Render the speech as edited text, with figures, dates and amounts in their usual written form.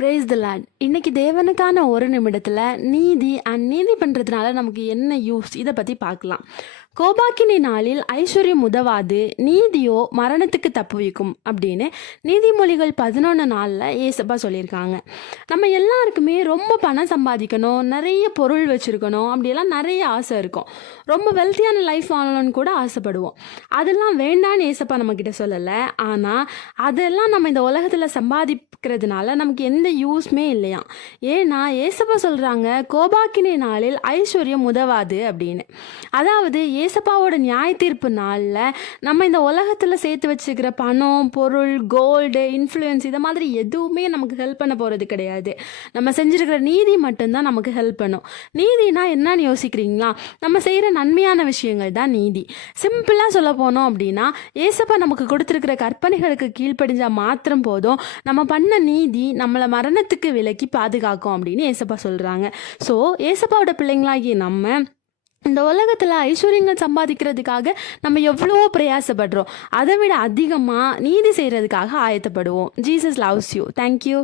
Praise the Lord. இன்னைக்கு தேவனுக்கான ஒரு நிமிடத்தில் நீதி பண்ணுறதுனால நமக்கு என்ன யூஸ், இதை பற்றி பார்க்கலாம். கோபாக்கினி நாளில் ஐஸ்வர்யம் உதவாது, நீதியோ மரணத்துக்கு தப்புவிக்கும் அப்படின்னு நீதிமொழிகள் 11:4 ஏசப்பா சொல்லியிருக்காங்க. நம்ம எல்லாருக்குமே ரொம்ப பணம் சம்பாதிக்கணும், நிறைய பொருள் வச்சுருக்கணும், அப்படியெல்லாம் நிறைய ஆசை இருக்கும். ரொம்ப வெல்த்தியான லைஃப் வாழணும்னு கூட ஆசைப்படுவோம். அதெல்லாம் வேண்டான்னு ஏசப்பா நம்மக்கிட்ட சொல்லலை. ஆனால் அதெல்லாம் நம்ம இந்த உலகத்தில் சம்பாதிக்கிறதுனால நமக்கு எந்த யூஸ்மே இல்லையா. ஏன்னா ஏசப்பா சொல்கிறாங்க, கோபாக்கினி நாளில் ஐஸ்வர்யம் உதவாது அப்படின்னு. அதாவது ஏசப்பாவோட நியாய தீர்ப்பு நாளில் நம்ம இந்த உலகத்தில் சேர்த்து வச்சுக்கிற பணம், பொருள், கோல்டு, இன்ஃப்ளூயன்ஸ் இதை மாதிரி எதுவுமே நமக்கு ஹெல்ப் பண்ண போகிறது கிடையாது. நம்ம செஞ்சுருக்கிற நீதி மட்டும்தான் நமக்கு ஹெல்ப் பண்ணும். நீதினா என்னன்னு யோசிக்கிறீங்களா? நம்ம செய்கிற நன்மையான விஷயங்கள் தான் நீதி. சிம்பிளாக சொல்ல போனோம் அப்படின்னா, ஏசப்பா நமக்கு கொடுத்துருக்கிற கற்பனைகளுக்கு கீழ்ப்படிஞ்சால் மாத்திரம் போதும், நம்ம பண்ண நீதி நம்மளை மரணத்துக்கு விலக்கி பாதுகாக்கும் அப்படின்னு ஏசப்பா சொல்கிறாங்க. ஸோ ஏசப்பாவோட பிள்ளைங்களாகி நம்ம இந்த உலகத்தில் ஐஸ்வர்யங்கள் சம்பாதிக்கிறதுக்காக நம்ம எவ்வளவோ பிரயாசப்படுறோம். அதை விட அதிகமாக நீதி செய்கிறதுக்காக ஆயத்தப்படுவோம். Jesus loves you. தேங்க்யூ.